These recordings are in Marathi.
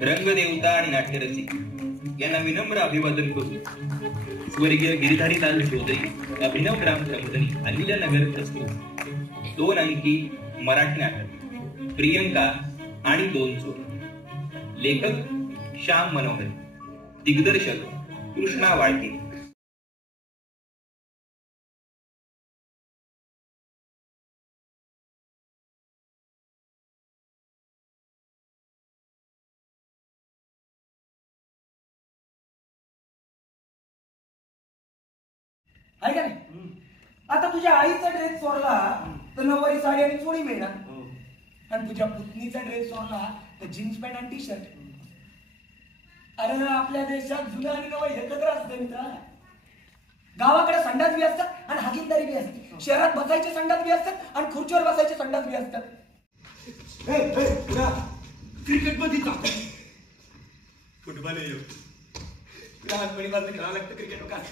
रंगदेवता आणि नाट्यरसिक यांना विनम्र अभिवादन करून स्वर्गीय गिरिधारी लाल चौधरी अभिनव ग्राम कंपनी अहिल्यानगर प्रस्तुत 2 अंकी मराठी नाटक प्रियंका आणि 2 चोर। लेखक श्याम मनोहर, दिग्दर्शक कृष्णा वाळके। आहे का नाही? आता तुझ्या आईचा ड्रेस चोरला तर नऊवारी साडी आणि चोळी मिळणार, आणि तुझ्या पुतणीचा ड्रेस चोरला तर जीन्स पॅन्ट आणि टी शर्ट। अरे आपल्या देशात जुनं आणि नवं एकत्र असतं मित्रा। गावाकडे संडास बी असतात आणि हागीनदारी बी असते, शहरात बसायचे संडास बी असतात आणि खुर्चीवर बसायचे संडास बी असतात। क्रिकेट मध्ये का फुटबॉल आहे, लहानपणी मला खेळावं लागतं क्रिकेट का।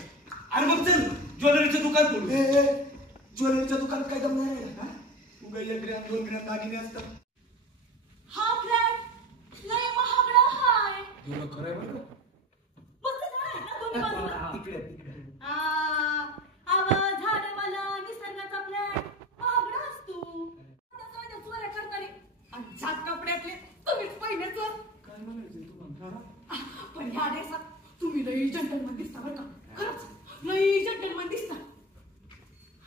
अरे मग चल ज्वेलरीचं दुकान खोलू। ज्वेलरीच्या दुकानात काय दम नाही का? उगा 1 ग्रॅम 2 ग्रॅम दागिने असतात। हा फ्लॅट लय महागडा हाय। तुला खरं आहे बरं? बघत आहे ना दोन्ही बाजूला? तिकडे झाडवाला निसर्गाचा फ्लॅट महागडा असतो। त्या चोऱ्या करणारे आणि झाक कपड्यातले तुम्हीच पहिले चोर। काय म्हणायचं तुम्हाला? पण ह्या देशात तुम्ही लई जंटलमन दिसता बरं का, खरंच लई जंटलमन दिसता।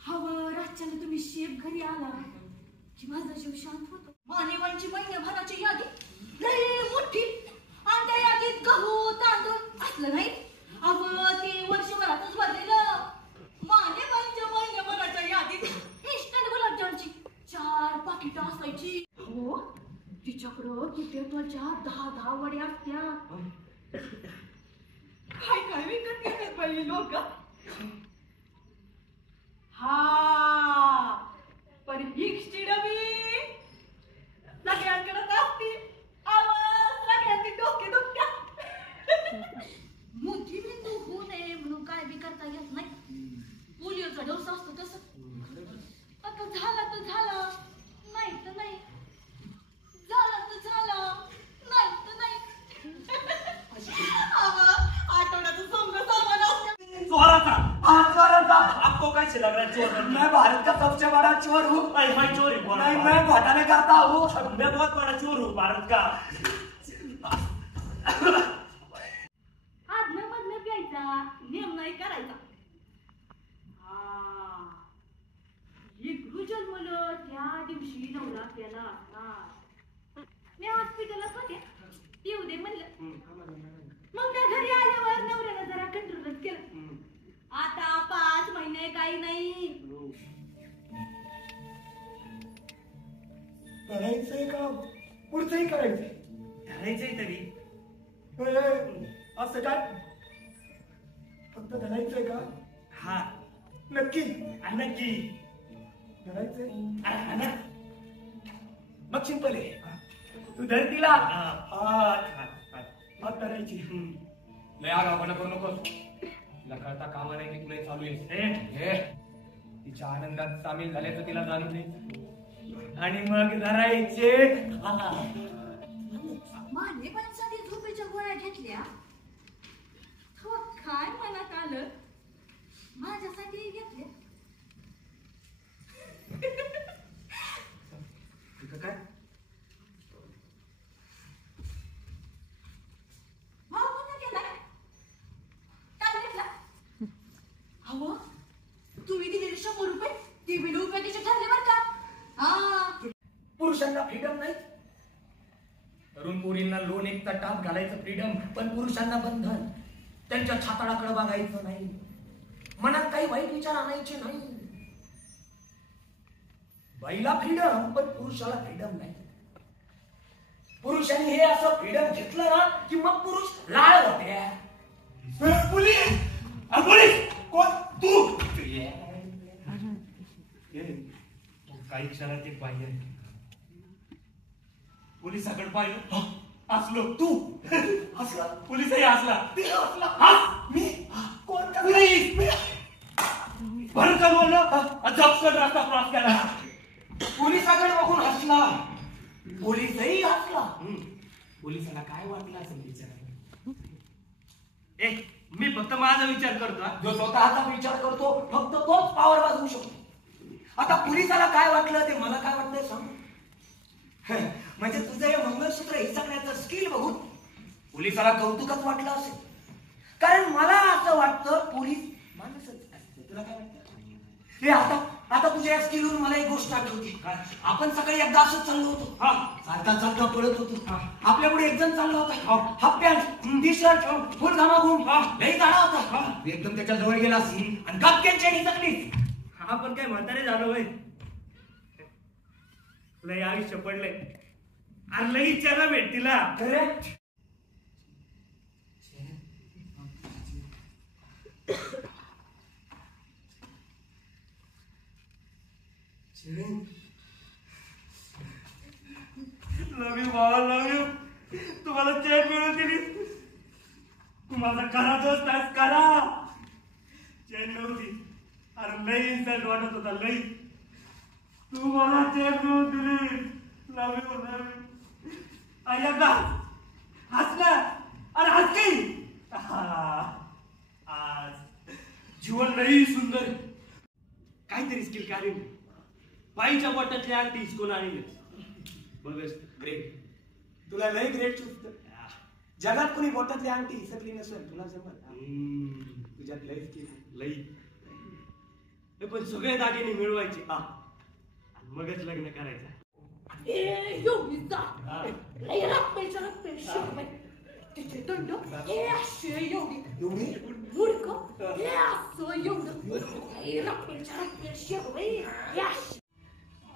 हवं रातच्याला तुम्ही शेप घरी आला की माझा जीव शांत होतो। मानेवांची महिन्याभराची यादी लई मोठी, आणि त्या यादीत गहू तांदूळ असलं नाही। अवं ते वर्षभरातच भरलेलं। मानेवांच्या महिन्याभराच्या यादीत इन्स्टंट गुलाबजामची 4 पाकिटं असायची। हो, तिच्याकडं किटेटच्या 10 वड्या असत्या। काय काय विकत घेतात बाई लोक। हा पण भिक्षी डबी सगळ्यांकडे असते। सगळ्यांची डोके दुखतात। मोठी बिंदू होऊ नये म्हणून काय बी करता येत नाही। पोलिओचा डोस असतो तसं। आता झाला तर झाला, नाही तर नाही, झाला तर झाला, नाही तर नाही। आठवड्यातून समजा सामान असतं। चोराचा आपको कैसे लग रहा है चोर? मैं भारत का सबसे बड़ा चोर हूँ। मैं चोर ही बोल रहा हूँ। नहीं, मैं घोटाले करता हूँ। मैं बहुत बड़ा चोर हूँ भारत का। आदल्या मधल्या प्यायचा, नेम नाही करायचा। लेकरू जन्मलं त्या दिवशी नवरा केला असणार। मी हॉस्पिटलात होते, येऊ दे म्हणलं। मग त्या घरी आल्यावर नवऱ्याला जरा कंट्रोलच केलं। आता 5 महिने काही नाही। करायचंय का पुढचंही करायचंय? धरायचंय तरी असं काय? फक्त धरायचंय का? हा नक्की नक्की धरायचंय। मग सिंपल आहे, तू धर तिला, हात धरायची। लय आगाऊपणा करू नकोस, तिला कळता कामा नाही की तुला चालू आहे। तिच्या आनंदात सामील झाल्याचं तिला जाणून दे आणि मग धरायचे। मान्यवांसाठी झोपेच्या गोळ्या घेतल्या, काय मनात आलं माझ्यासाठी घेतल्या। काय अहो, तुम्ही दिलेले 100 रुपये ते बिन उपयोगाचे ठरले बर का। पुरुषांना फ्रीडम नाही, तरुण मुलींना लोन एक ताटात घालायचं फ्रीडम, पण पुरुषांना बंधन। त्यांच्या छाताडाकडे बघायचं नाही, मनात काही वाईट विचार आणायचे नाही। बाईला फ्रीडम पण पुरुषाला फ्रीडम नाही। पुरुषांनी हे असं फ्रीडम घेतलं ना की मग पुरुष लाळ होते। पोलीस पोलीस कोण? तू काही क्षणात एक बाई आहे, पोलिसाकडे पाहिलं असलो तू हसला, पोलिसही हसला, मी कोण? पोलीस भरत बोललं, झपकन रस्ता क्रॉस केला, पोलिसाकडे बघून हसला, पोलीसही हसला, पोलिसाला काय वाटलं असेल विचार? ए मी फक्त माझा विचार करतो हा. जो स्वतःचा विचार करतो फक्त तोच पावर वाजवू शकतो. आता पोलिसाला काय वाटलं ते मला काय वाटतंय सांग. म्हणजे तुझं हे मंगळसूत्र हिसकण्याचं स्किल बघून पोलिसाला कौतुकच वाटलं असेल. कारण मला असं वाटतं पोलीस माणूसच असतं. तुला काय वाटतं? हे आता तुझ्या या स्किलवरून मला एक गोष्ट आठवते. आपण सकाळी एकदा असंच चाललो होतो. चालता पळत होतो. आपल्या पुढे एक जण चालला होता. Half pant T shirt full घामाघूम लई जाणा होता. एकदम त्याच्या जवळ गेला आणि गपक्याच्या हिसकलीच. हा पण काय म्हातारे झालं होय. लय आयुष्य पडलंय. अरे लई इच्छा भेटतीला. करेक्ट. लव यू बाबा लव यू. तुम्हाला चेन मिळून दिली. तू माझा करा दोस्त आहेस करा. चेन नव्हती. अरे लई इन्सल्ट वाटत होता लई. तू मला चेन मिळून दिली. लव यू लव यू. एकदा हस ना. अरे हस की. आज जीवन लई सुंदर. काहीतरी स्किल काढीन. बाईच्या पोटातली आंटी हिसकून आणली. बघस ग्रेट. तुला लय ग्रेट सुचत. जगात कोणी बोटातली आंटी हिसकली नसेल तुला जमल. तुझ्यात लय स्किल लई. पण सगळे दागिने मिळवायचे मगच लग्न करायचं.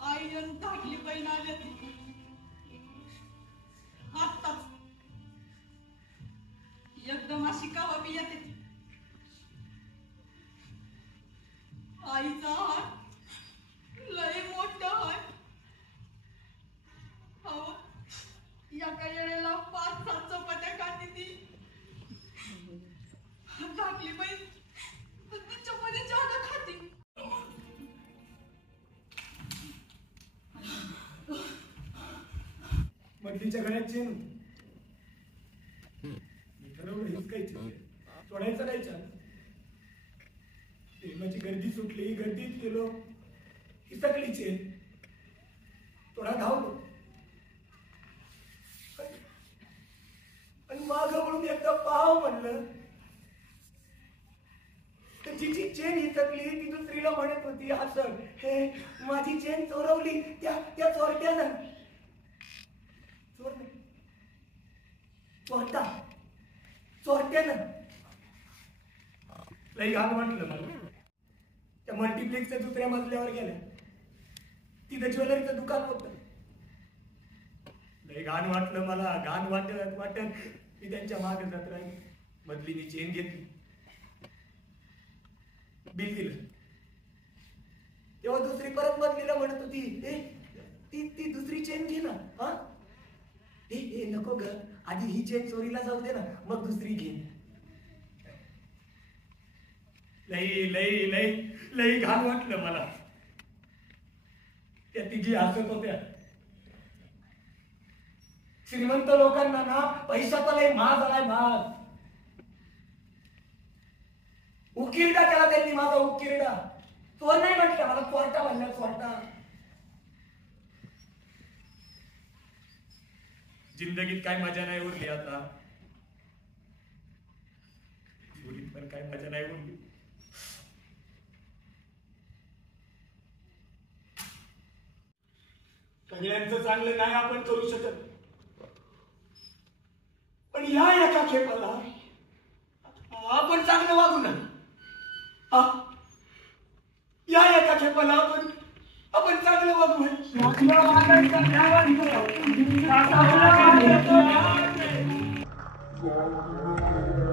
आईनं टाकली बहीण आल्या आत्ताच एकदम अशी कावा बी येते. आईचा हात लय मोठा हाय. अहो एका येळेला 5-7 चपात्या खाती ती. टाकली बहीण तिच्यामध्ये जागा खाती. मधलीच्या गळ्यात चेन. ठरवलं हिसकायचं. सोडायचं नाही चाल. प्रेमाची गर्दी सुटली. गर्दीत गेलो. हिसकली चेन. थोडा धावलो आणि मागं वळून एकदा पाहाव म्हणलं तर जिची चेन हिसकली ती दुसरीला म्हणत होती असं, हे माझी चेन चोरवली त्या चोरट्यानं. चोरट्यानं. लई घाण वाटलं मला. त्या मल्टिप्लेक्सच्या दुसऱ्या मजल्यावर गेल्या. तिथं ज्वेलरीचं दुकान होतं. लई घाण वाटलं मला. घाण वाटत मी त्यांच्या मागे जात राहील. मधली मी चेन घेतली. बिल दिलं. तेव्हा दुसरी परत मधलीला म्हणत होती, ती दुसरी चेन घे ना. हा हे नको ग, आधी ही चेन चोरीला जाऊ दे ना, मग दुसरी घे. लई लई लई लई घाण वाटलं मला. त्या तिघी हसत होत्या. श्रीमंत लोकांना ना पैशाचा लई महाग आलाय महाग. उकिरडा केला त्यांनी माझा उकिरडा. चोर नाही म्हटलं मला, चोरटा म्हणलं चोरटा. जिंदगीत काय मजा नाही उरली आता. चोरीत पण काय मजा नाही उरली. सगळ्यांचं चांगलं नाही आपण करू शकत, पण या एका खेपाला आपण चांगलं वागू ना. या एका खेपाला आपण चांगलं वागू.